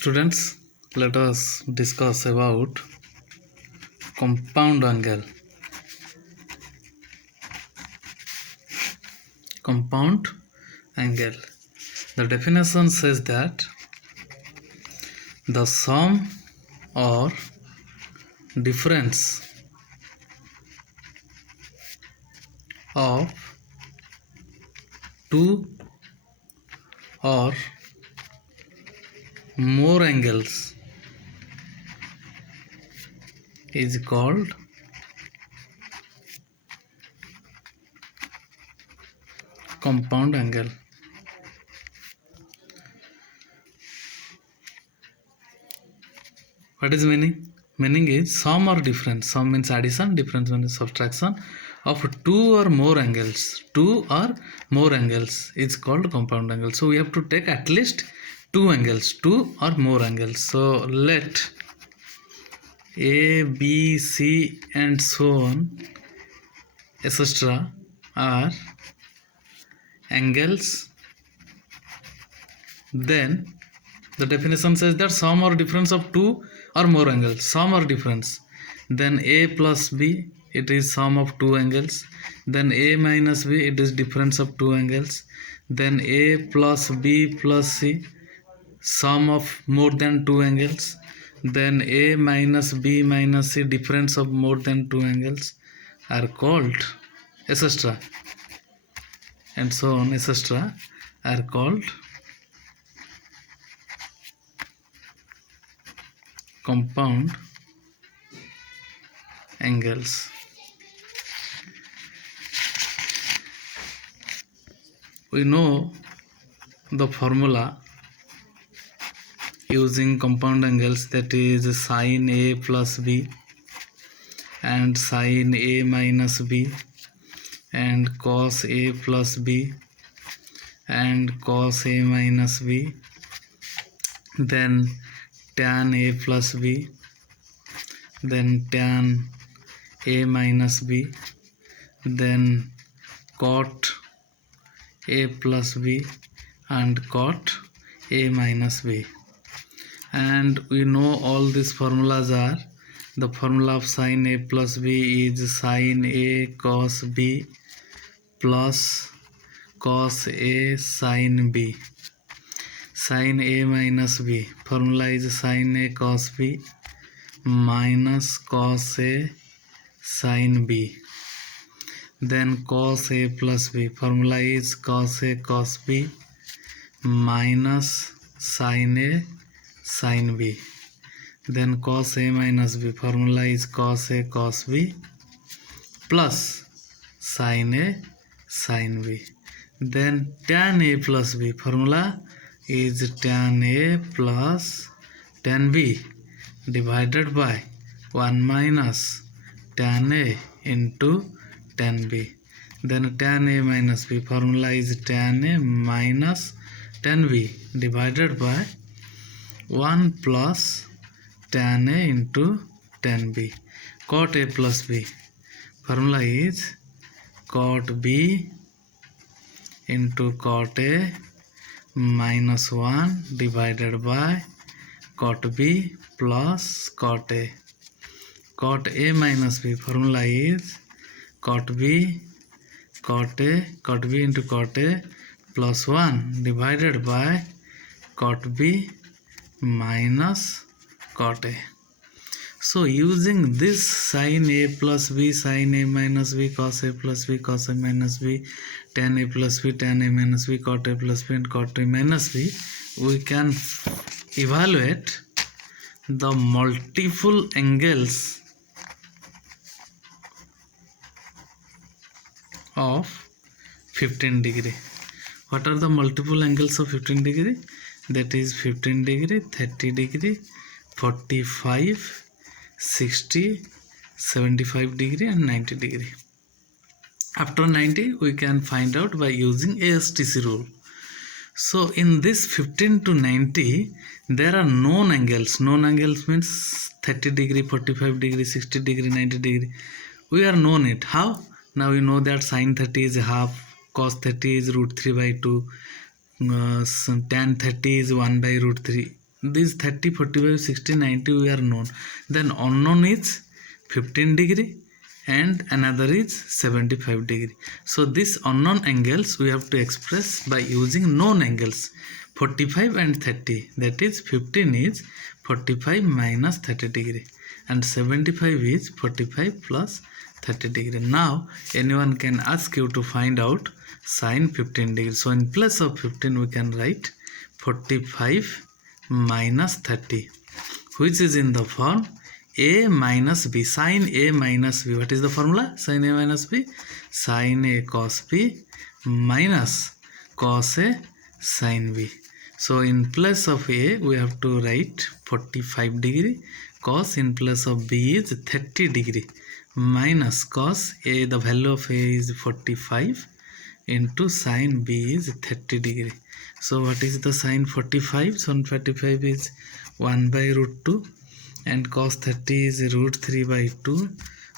Students, let us discuss about compound angle. Compound angle. The definition says that the sum or difference of two or more angles is called compound angle. What is meaning? Meaning is sum or difference. Sum means addition, difference means subtraction of two or more angles. Two or more angles is called compound angle. So we have to take at least two angles, two or more angles. So let A, B, C and so on etc. are angles. Then the definition says that sum or difference of two or more angles. Sum or difference. Then A plus B, it is sum of two angles. Then A minus B, it is difference of two angles. Then A plus B plus C, sum of more than two angles. Then A minus B minus C, difference of more than two angles are called etc. and so on etc. are called compound angles. We know the formula using compound angles, that is sin A plus B and sin A minus B and cos A plus B and cos A minus B, then tan A plus B, then tan A minus B, then cot A plus B and cot A minus B. And we know all these formulas are, the formula of sin A plus B is sin A cos B plus cos A sin B. Sin A minus B, formula is sin A cos B minus cos A sin B. Then cos A plus B, formula is cos A cos B minus sin A sin B. Then cos A minus B, formula is cos A cos B plus sin A sin B. Then tan A plus B, formula is tan A plus tan B divided by 1 minus tan A into tan B. Then tan A minus B, formula is tan A minus tan B divided by 1 plus tan A into tan B. Cot A plus B, formula is cot B into cot A minus 1 divided by cot B plus cot A. Cot A minus B, formula is cot B into cot A plus 1 divided by cot B minus cot A. So using this sin A plus B, sin A minus B, cos A plus B, cos A minus B, tan A plus B, tan A minus B, cot A plus B and cot A minus B, we can evaluate the multiple angles of 15 degree. What are the multiple angles of 15 degree? That is 15 degree, 30 degree, 45, 60, 75 degree and 90 degree. After 90 we can find out by using ASTC rule. So in this 15 to 90 there are known angles. Known angles means 30 degree, 45 degree, 60 degree, 90 degree. We are known it. How? Now we know that sin 30 is half, cos 30 is root 3 by 2, tan 30 is 1 by root 3. these 30, 45, 60, 90 we are known. Then unknown is 15 degree and another is 75 degree. So this unknown angles we have to express by using known angles 45 and 30. That is 15 is 45 minus 30 degree and 75 is 45 plus 30 degree. Now anyone can ask you to find out sine 15 degree. So in place of 15 we can write 45 minus 30, which is in the form a minus b, sine a minus b. What is the formula? Sine a minus b, sine a cos b minus cos a sine b. So in place of a we have to write 45 degree, cos in place of b is 30 degree minus cos a, the value of a is 45 into sine b is 30 degree. So what is the sine 45? Sine 45 is 1 by root 2 and cos 30 is root 3 by 2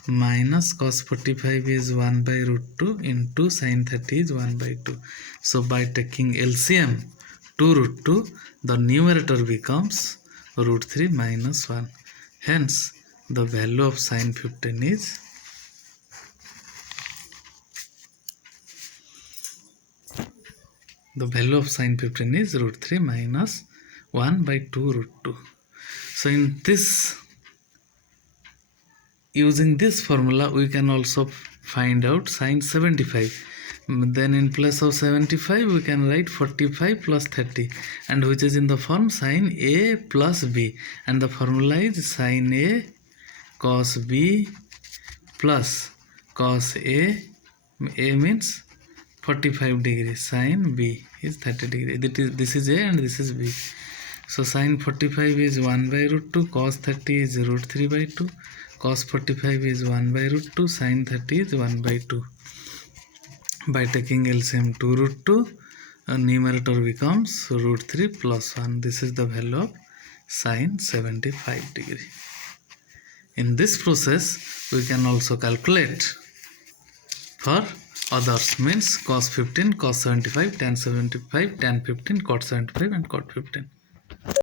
minus cos 45 is 1 by root 2 into sine 30 is 1 by 2. So by taking LCM 2 root 2, the numerator becomes root 3 minus 1. Hence the value of sine 15 is root 3 minus 1 by 2 root 2. So in this, using this formula we can also find out sine 75. Then in place of 75 we can write 45 plus 30, and which is in the form sine a plus b, and the formula is sine a cos b plus cos a means 45 degree, sine b is 30 degree. This is a and this is b. So sine 45 is 1 by root 2, cos 30 is root 3 by 2, cos 45 is 1 by root 2, sine 30 is 1 by 2. By taking LCM 2 root 2, numerator becomes root 3 plus 1. This is the value of sine 75 degree. In this process we can also calculate for others, means cos 15, cos 75, tan 75, tan 15, cot 75 and cot 15.